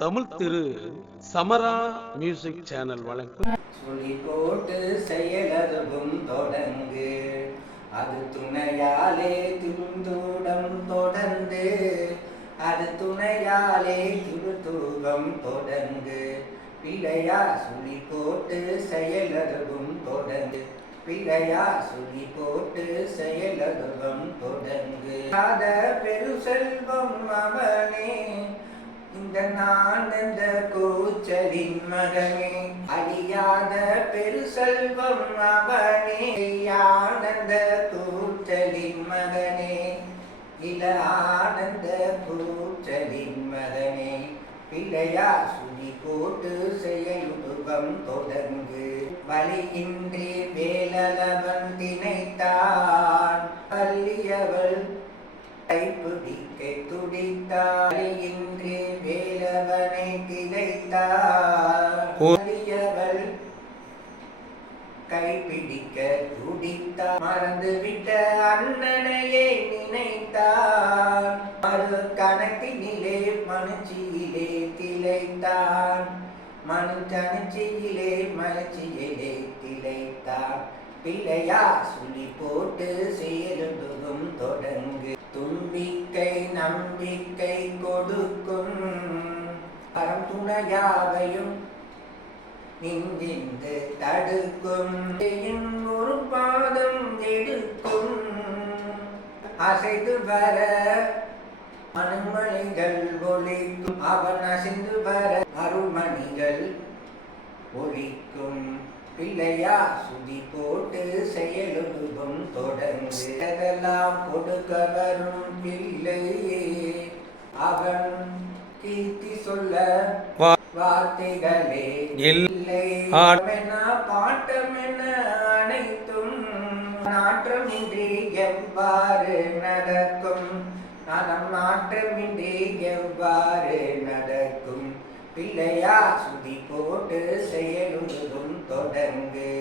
தமிழ் திரு சமரா music channel வழங்கும் சொல்லி போட்டு செயலதும் தொடங்கு அது துணையாலே திருந்தூடம் தொடர்ந்து அது துணையாலே திருத்தூகம் தொடங்கு பிள்ளையா சொல்லி போட்டு செயலதும் தொடங்கு பிள்ளையா சொல்லி போட்டு செயலதும் தொடங்கு அத பெரு செல்வம் அவனே இந்த நானந்த கூச்சலின் மகனே அழியாத பெரு செல்வம் அவனே ஆனந்த கூச்சலின் மகனே இல ஆனந்த கூச்சலின் மகனே பிள்ளையா சுழி போட்டு செயலுகம் தொடங்கு வலியின்றி வேலவன் திணைத்தான் பள்ளியவள் கைப்பிடிக்க துடித்தார் இன்றி வேலவனை திளைத்தார் பள்ளியவள் கைப்பிடிக்க துடித்தார் மறந்துவிட்ட அண்ணனையே நினைத்தார் மறு கணக்கினிலே மனுச்சியிலே திளைத்தான் மனு கணச்சியிலே மனுச்சியிலே திளைத்தான் பிள்ளையா சொல்லி போட்டு செயலுகம் தொடங்கு தும்பிக்கை நம்பிக்கை கொடுக்கும் பரம் துணையாவையும் நின்றிந்து தடுக்கும் ஒரு பாதம் எடுக்கும் அசைந்து வர அனுமணிகள் ஒழிக்கும் அவன் அசைந்து வர அருமணிகள் ஒழிக்கும் பிள்ளையா சுதி போட்டு செயலுகம் தொடர்ந்து அதெல்லாம் கொடுக்க வரும் பிள்ளையே அவன் கீர்த்தி சொல்ல வார்த்தைகளே இல்லை பாட்டம் என அனைத்தும் நாற்றமின்றி எவ்வாறு நடக்கும் நலம் நாற்றமின்றி எவ்வாறு நடக்கும் பிள்ளையா சுதி போட்டு செயலுகம் தொடங்கு.